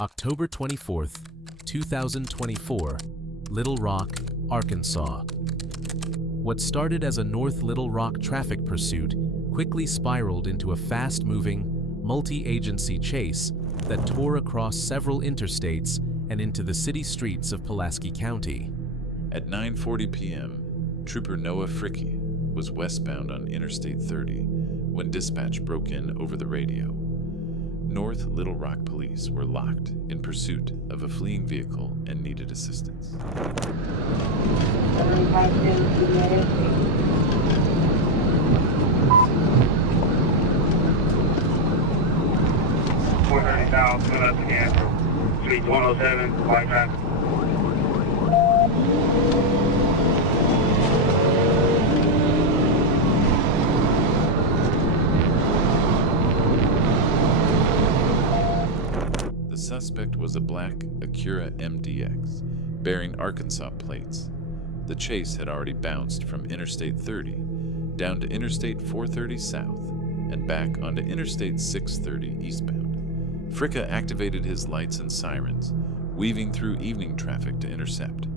October 24th, 2024, Little Rock, Arkansas. What started as a North Little Rock traffic pursuit quickly spiraled into a fast-moving, multi-agency chase that tore across several interstates and into the city streets of Pulaski County. At 9:40 p.m., Trooper Noah Fricke was westbound on Interstate 30 when dispatch broke in over the radio. North Little Rock police were locked in pursuit of a fleeing vehicle and needed assistance. 430 south, coming up again from Suite 107, white traffic. The suspect was a black Acura MDX, bearing Arkansas plates. The chase had already bounced from Interstate 30 down to Interstate 430 south and back onto Interstate 630 eastbound. Fricke activated his lights and sirens, weaving through evening traffic to intercept.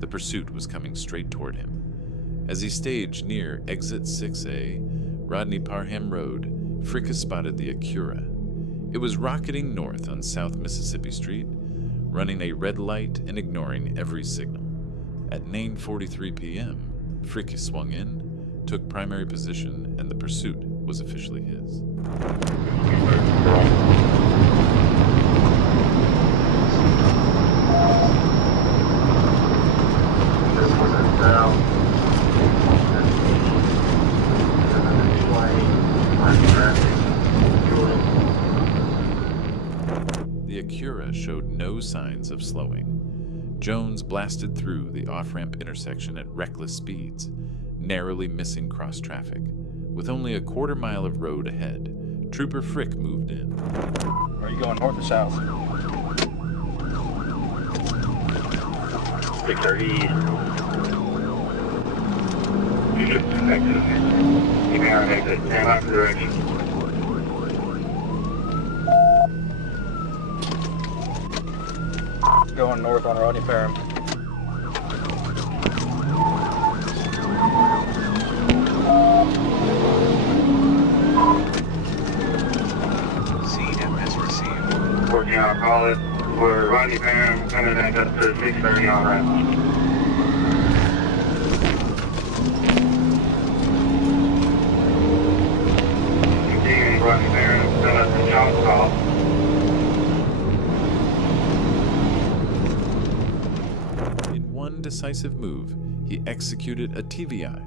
The pursuit was coming straight toward him. As he staged near Exit 6A, Rodney Parham Road, Fricke spotted the Acura. It was rocketing north on South Mississippi Street, running a red light and ignoring every signal. At 9:43 p.m., Fricke swung in, took primary position, and the pursuit was officially his. The Acura showed no signs of slowing. Jones blasted through the off-ramp intersection at reckless speeds, narrowly missing cross traffic. With only a quarter mile of road ahead, Trooper Fricke moved in. Are you going north or south? 630 east. You should exit. Keep me on exit. Stand by for direction. Going north on Rodney Parham. CMS received. Working on a call it for Rodney Parham, coming back up to 630 on ramp. Continuing Rodney Parham, coming up to John's call. Decisive move, he executed a TVI,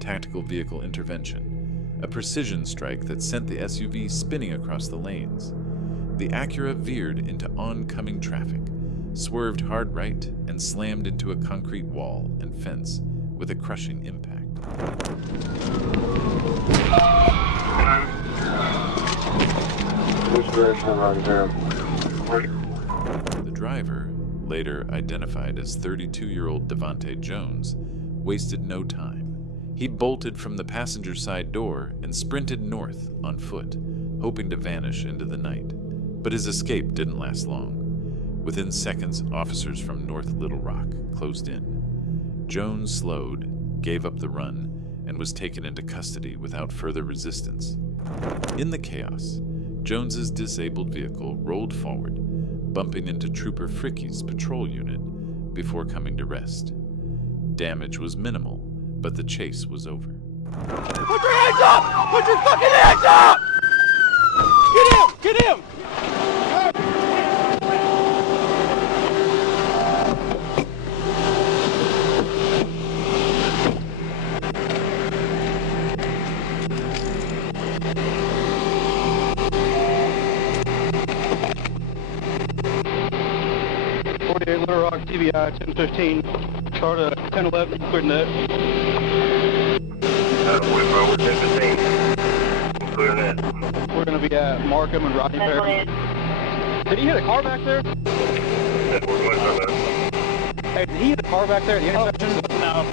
tactical vehicle intervention, a precision strike that sent the SUV spinning across the lanes. The Acura veered into oncoming traffic, swerved hard right, and slammed into a concrete wall and fence with a crushing impact. Which direction, Rodney Parham? The driver, later identified as 32-year-old Devontae Jones, wasted no time. He bolted from the passenger side door and sprinted north on foot, hoping to vanish into the night. But his escape didn't last long. Within seconds, officers from North Little Rock closed in. Jones slowed, gave up the run, and was taken into custody without further resistance. In the chaos, Jones's disabled vehicle rolled forward, bumping into Trooper Fricke's patrol unit before coming to rest. Damage was minimal, but the chase was over. Put your hands up! Put your fucking hands up! Get him! Get him! Little Rock TVI 1015, start at 1011, clear net. We're 1015. Clear net. We're going to be at Markham and Rodney Parham. Did he hit a car back there? Hey, did he hit a car back there at the intersection? No.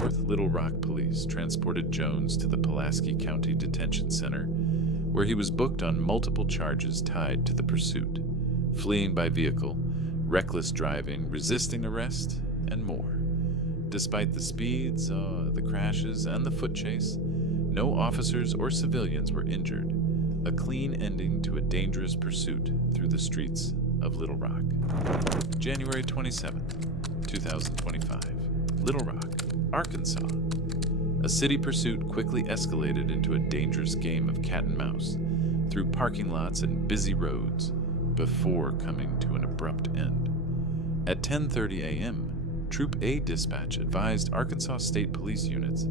North Little Rock police transported Jones to the Pulaski County Detention Center, where he was booked on multiple charges tied to the pursuit. fleeing by vehicle, reckless driving, resisting arrest, and more. Despite the speeds, the crashes, and the foot chase, no officers or civilians were injured. A clean ending to a dangerous pursuit through the streets of Little Rock. January 27, 2025. Little Rock, Arkansas. A city pursuit quickly escalated into a dangerous game of cat and mouse through parking lots and busy roads before coming to an abrupt end. At 10:30 a.m., Troop A dispatch advised Arkansas State Police units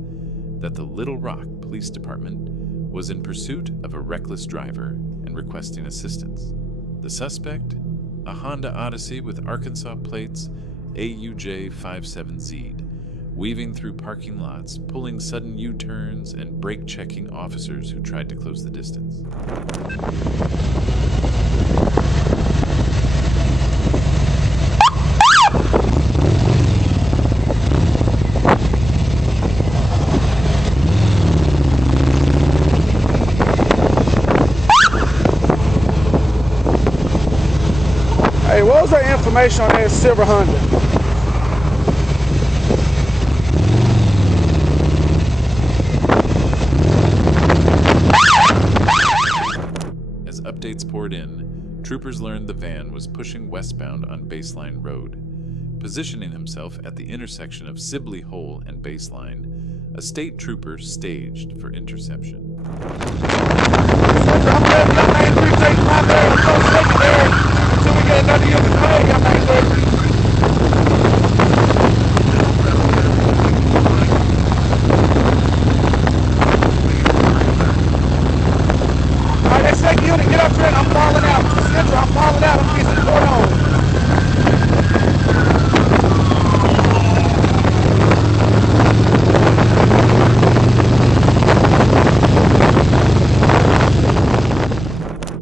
that the Little Rock Police Department was in pursuit of a reckless driver and requesting assistance. The suspect, a Honda Odyssey with Arkansas plates AUJ57Z, weaving through parking lots, pulling sudden U-turns, and brake-checking officers who tried to close the distance. Hey, what was that information on that silver Honda? As updates poured in, troopers learned the van was pushing westbound on Baseline Road. Positioning himself at the intersection of Sibley Hole and Baseline, a state trooper staged for interception.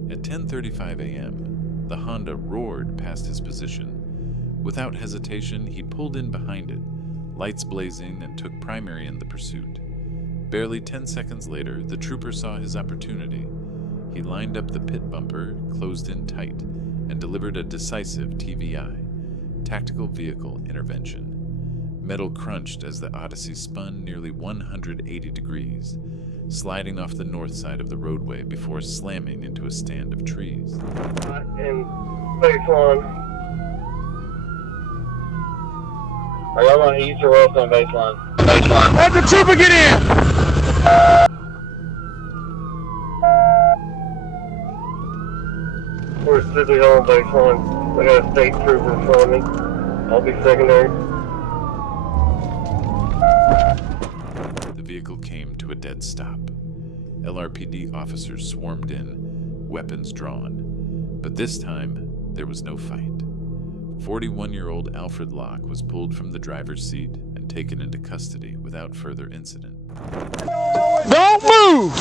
At 10:35 a.m., the Honda roared past his position. Without hesitation, he pulled in behind it, lights blazing, and took primary in the pursuit. Barely 10 seconds later, the trooper saw his opportunity. He lined up the pit bumper, closed in tight, and delivered a decisive TVI, tactical vehicle intervention. Metal crunched as the Odyssey spun nearly 180 degrees, sliding off the north side of the roadway before slamming into a stand of trees. In Baseline. Are y'all on east or west on Baseline? Baseline. Let the trooper get in! We're Sibley Hole Baseline. I got a state trooper in front of me. I'll be secondary. The vehicle came to a dead stop. LRPD officers swarmed in, weapons drawn. But this time, there was no fight. 41-year-old Alfred Locke was pulled from the driver's seat and taken into custody without further incident. Don't move!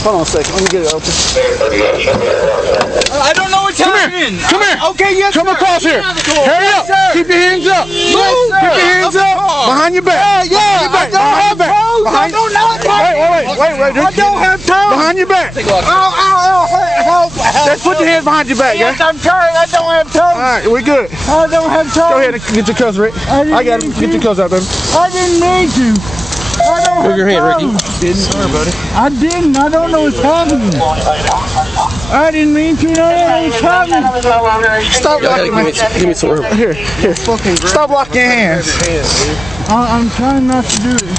Hold on a second, let me get it open. I don't know what's happening. Come here! Okay, yes, Come sir. across here! Hurry up! Keep your hands up! Yes, sir. Keep your hands up! Behind your back! Yeah, I don't have toes! I don't have toes! Wait, I don't have toes! Behind your back! Ow, help! Just put your hands behind your back, Yes, guys. I'm trying, I don't have toes! Alright, we're good. I don't have toes! Go ahead and get your cuffs, Rick. I got it. Get your cuffs out, baby. I didn't mean to! I don't Move your hand, Ricky. Sorry, buddy. I didn't, I don't know what's happening. I didn't mean to, no, what's happening. Stop locking my hands. Give me some rubber. Here. Stop locking your hands. I'm trying not to do it.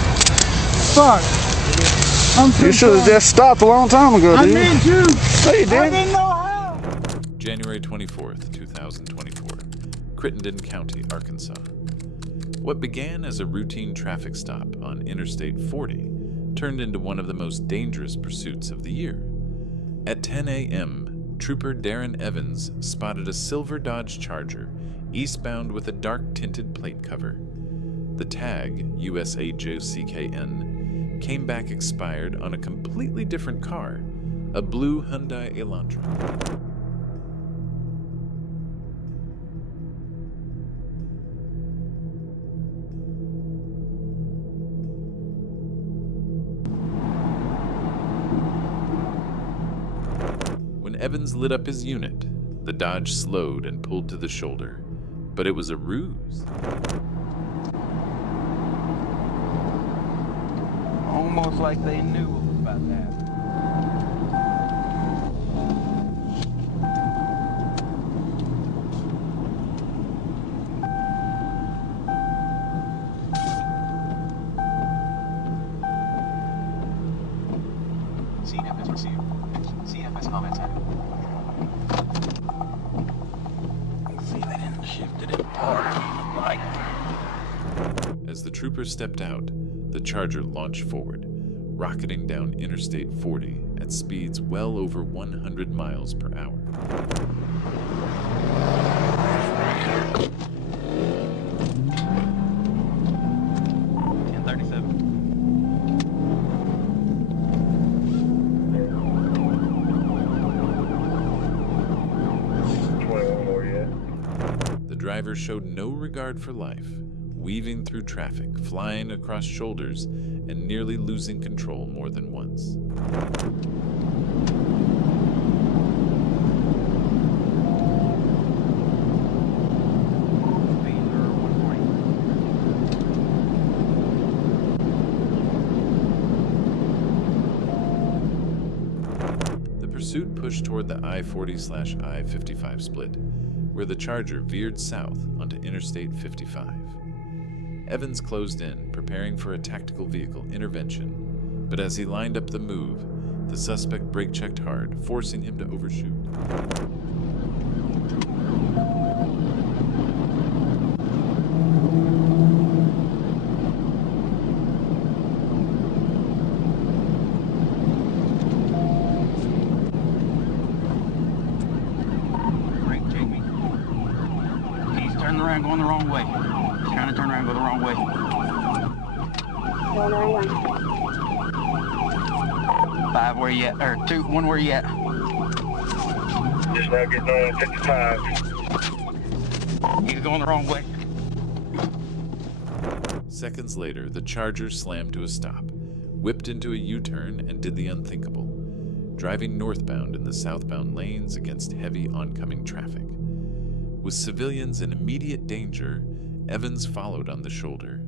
Fuck. I'm so You should have sorry. just stopped a long time ago, I dude. meant to. No, you I didn't. didn't know how. January 24th, 2024, Crittenden County, Arkansas. What began as a routine traffic stop on Interstate 40 turned into one of the most dangerous pursuits of the year. At 10 a.m., Trooper Darren Evans spotted a silver Dodge Charger eastbound with a dark-tinted plate cover. The tag, USAJCKN, came back expired on a completely different car, a blue Hyundai Elantra. Evans lit up his unit. The Dodge slowed and pulled to the shoulder, but it was a ruse. Almost like they knew what was about to happen. CFS received. CFS comments added. See, they didn't shift it in park. Like. As the trooper stepped out, the Charger launched forward, rocketing down Interstate 40 at speeds well over 100 miles per hour. The driver showed no regard for life, weaving through traffic, flying across shoulders, and nearly losing control more than once. The pursuit pushed toward the I-40/I-55 split, where the Charger veered south onto Interstate 55. Evans closed in, preparing for a tactical vehicle intervention, but as he lined up the move, the suspect brake-checked hard, forcing him to overshoot. Around going the wrong way. He's trying to turn around and go the wrong way. 5, where you at? Or 2, 1, where you at? Just now getting on 55. He's going the wrong way. Seconds later, the Charger slammed to a stop, whipped into a U-turn, and did the unthinkable, driving northbound in the southbound lanes against heavy oncoming traffic. With civilians in immediate danger, Evans followed on the shoulder.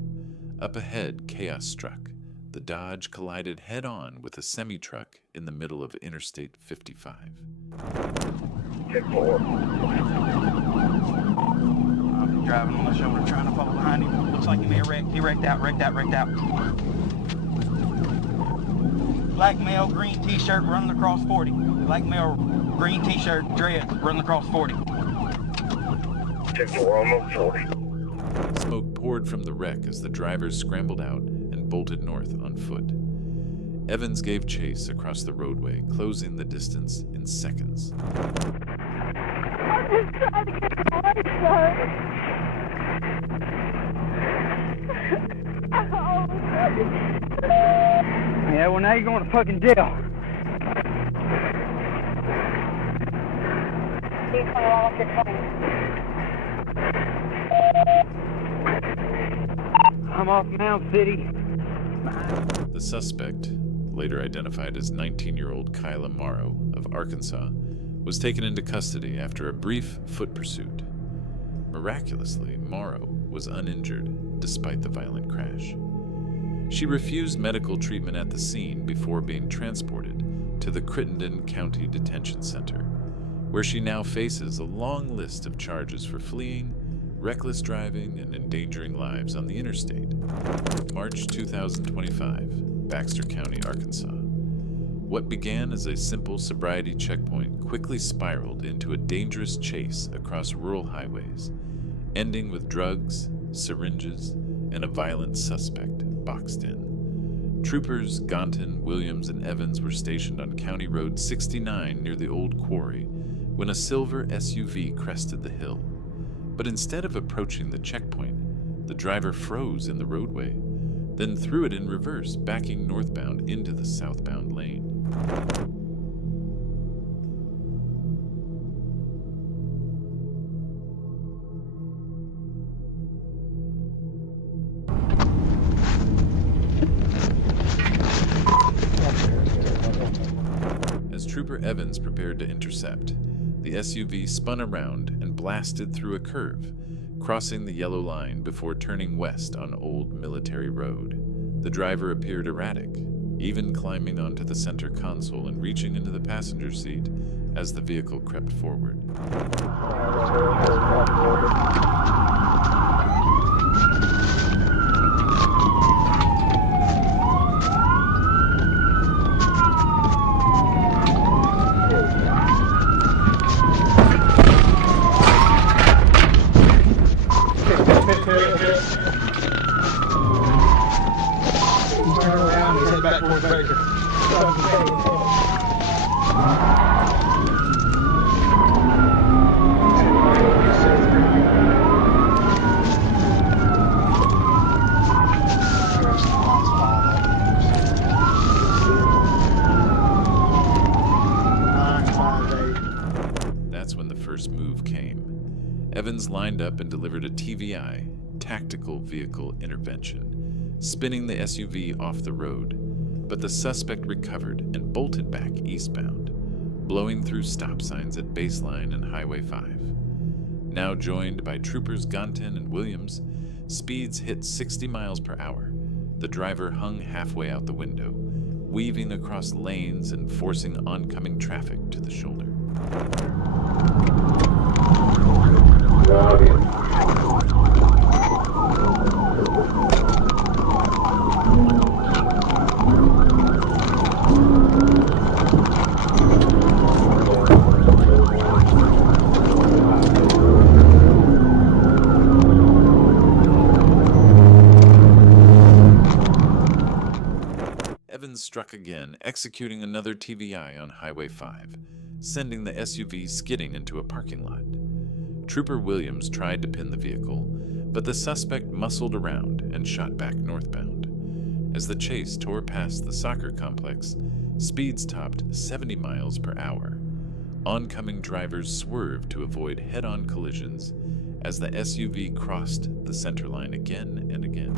Up ahead, chaos struck. The Dodge collided head-on with a semi-truck in the middle of Interstate 55. Check 4. I'm driving on the shoulder, trying to follow behind him. Looks like he may have wrecked. He wrecked out. Black male, green t-shirt, running across 40. Black male, green t-shirt, dreads, running across 40. Check 4, almost 40. Smoke poured from the wreck as the drivers scrambled out and bolted north on foot. Evans gave chase across the roadway, closing the distance in seconds. I'm just trying to get away, son. Yeah, well, now you're going to fucking jail. I'm off Mound City. The suspect, later identified as 19-year-old Kyla Morrow of Arkansas, was taken into custody after a brief foot pursuit. Miraculously, Morrow was uninjured despite the violent crash. She refused medical treatment at the scene before being transported to the Crittenden County Detention Center, where she now faces a long list of charges for fleeing, reckless driving, and endangering lives on the interstate. March 2025, Baxter County, Arkansas. What began as a simple sobriety checkpoint quickly spiraled into a dangerous chase across rural highways, ending with drugs, syringes, and a violent suspect boxed in. Troopers Gonton, Williams, and Evans were stationed on County Road 69 near the old quarry when a silver SUV crested the hill. But instead of approaching the checkpoint, the driver froze in the roadway, then threw it in reverse, backing northbound into the southbound lane. As Trooper Evans prepared to intercept, the SUV spun around and blasted through a curve, crossing the yellow line before turning west on Old Military Road. The driver appeared erratic, even climbing onto the center console and reaching into the passenger seat as the vehicle crept forward. Turn around and head back towards Baker. That's when the first move came. Evans lined up and delivered a TVI, Tactical Vehicle Intervention, spinning the SUV off the road, but the suspect recovered and bolted back eastbound, blowing through stop signs at Baseline and Highway 5. Now joined by Troopers Gonton and Williams, speeds hit 60 miles per hour. The driver hung halfway out the window, weaving across lanes and forcing oncoming traffic to the shoulder. Evans struck again, executing another TVI on Highway 5, sending the SUV skidding into a parking lot. Trooper Williams tried to pin the vehicle, but the suspect muscled around and shot back northbound. As the chase tore past the soccer complex, speeds topped 70 miles per hour. Oncoming drivers swerved to avoid head-on collisions as the SUV crossed the center line again and again.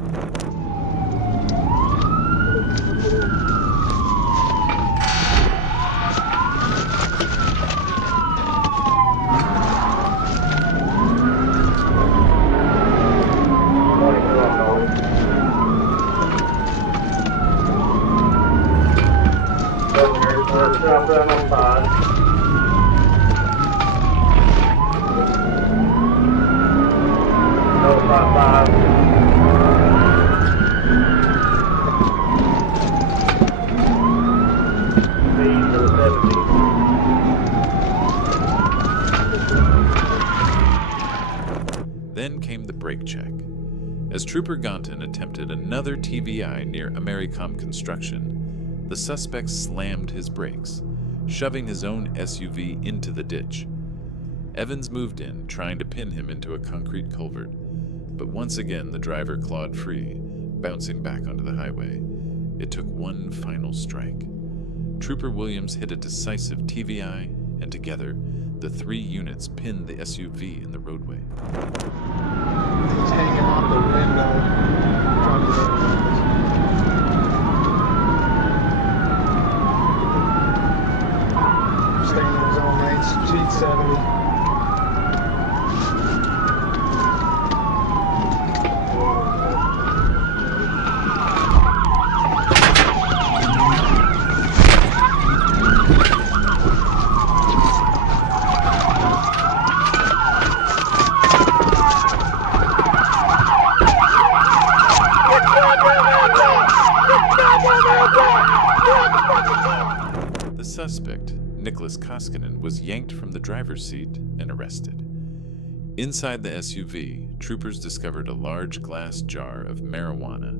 Then came the brake check. As Trooper Gonton attempted another TVI near Americom Construction, the suspect slammed his brakes, shoving his own SUV into the ditch. Evans moved in, trying to pin him into a concrete culvert, but once again the driver clawed free, bouncing back onto the highway. It took one final strike. Trooper Williams hit a decisive TVI, and together, the three units pinned the SUV in the roadway. He's hanging off the window, trying to staying in his own lane, speed 70. The suspect, Nicholas Koskinen, was yanked from the driver's seat and arrested. Inside the SUV, troopers discovered a large glass jar of marijuana,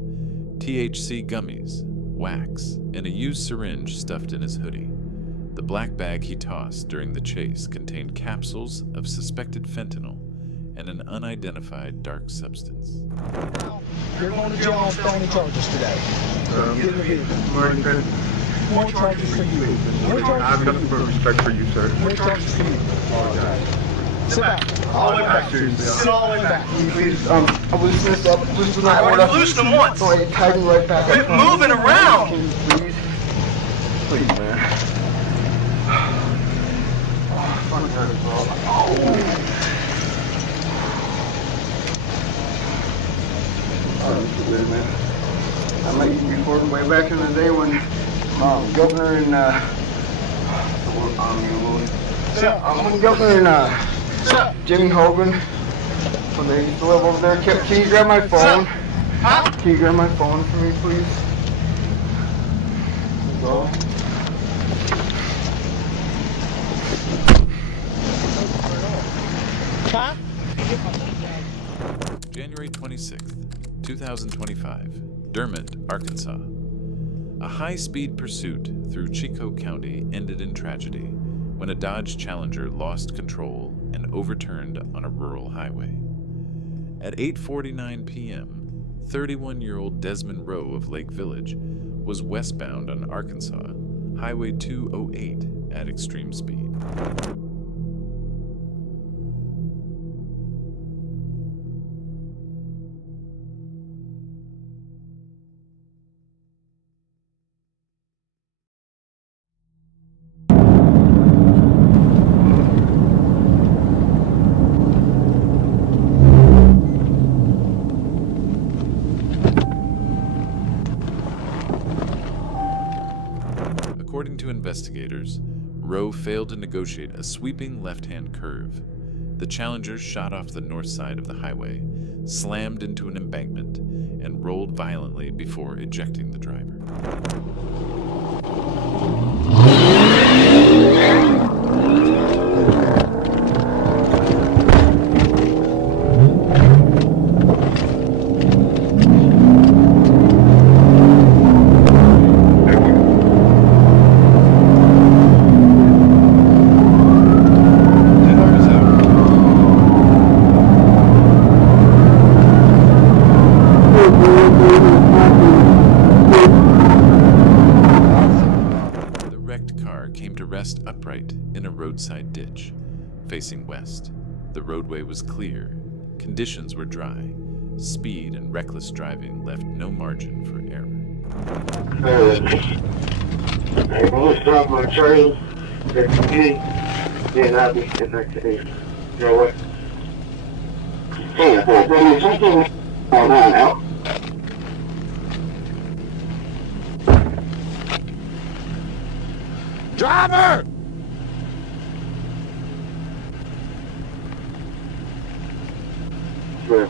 THC gummies, wax, and a used syringe stuffed in his hoodie. The black bag he tossed during the chase contained capsules of suspected fentanyl and an unidentified dark substance. You're going to jail on felony charges today. Get in the vehicle. More charges for you. More charges I have nothing but respect for you, sir. More charges for you. Sit back. All the way back. Sit all the way back. Please, I loosen this up. Loosen my order. Loosen them once. So I tighten right back up. Quit moving around. Please. Please, man. front hurt as well. Oh, this is good, man. I met you before, way back in the day when Governor and Governor and Jimmy Hogan, when they used to live over there, can you grab my phone? Huh? Can you grab my phone for me, please? Go. Huh? January 26th, 2025, Dermott, Arkansas. A high-speed pursuit through Chico County ended in tragedy when a Dodge Challenger lost control and overturned on a rural highway. At 8:49 p.m., 31-year-old Desmond Rowe of Lake Village was westbound on Arkansas, Highway 208 at extreme speed. According to investigators, Rowe failed to negotiate a sweeping left-hand curve. The Challenger shot off the north side of the highway, slammed into an embankment, and rolled violently before ejecting the driver. Rest upright in a roadside ditch, facing west. The roadway was clear, conditions were dry, speed and reckless driving left no margin for error. Most of my trail, then I'll be connected. You know what? Hey, something on now. Driver! You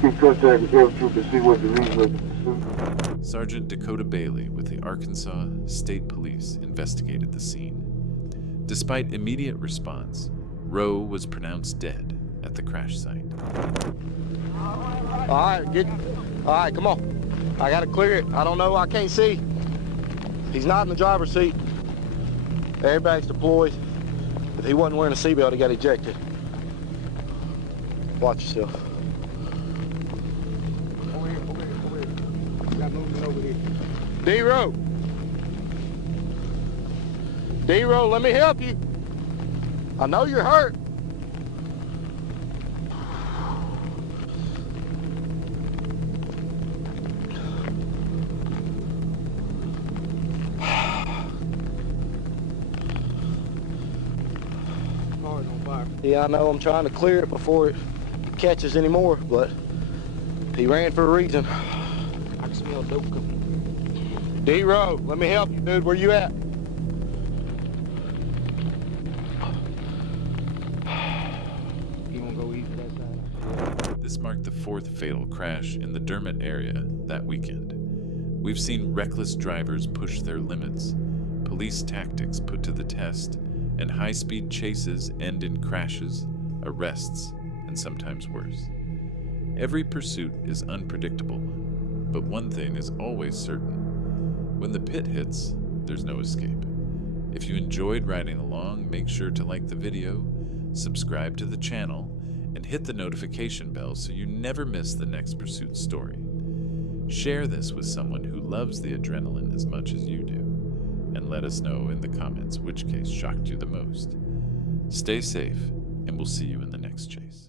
can contact the jail troop and see what the reason of the pursuit. Sergeant Dakota Bailey with the Arkansas State Police investigated the scene. Despite immediate response, Rowe was pronounced dead at the crash site. All right, come on. I gotta clear it. I don't know, I can't see. He's not in the driver's seat. Airbag's deployed. If he wasn't wearing a seatbelt, he got ejected. Watch yourself. Over here. You got moving over here. D-Row. D-Row, let me help you. I know you're hurt. Yeah, I know, I'm trying to clear it before it catches anymore, but he ran for a reason. I can smell dope coming. D-Row, let me help you, dude. Where you at? You wanna go east that side? This marked the fourth fatal crash in the Dermott area that weekend. We've seen reckless drivers push their limits, police tactics put to the test, and high-speed chases end in crashes, arrests, and sometimes worse. Every pursuit is unpredictable, but one thing is always certain. When the pit hits, there's no escape. If you enjoyed riding along, make sure to like the video, subscribe to the channel, and hit the notification bell so you never miss the next pursuit story. Share this with someone who loves the adrenaline as much as you do, and let us know in the comments which case shocked you the most. Stay safe, and we'll see you in the next chase.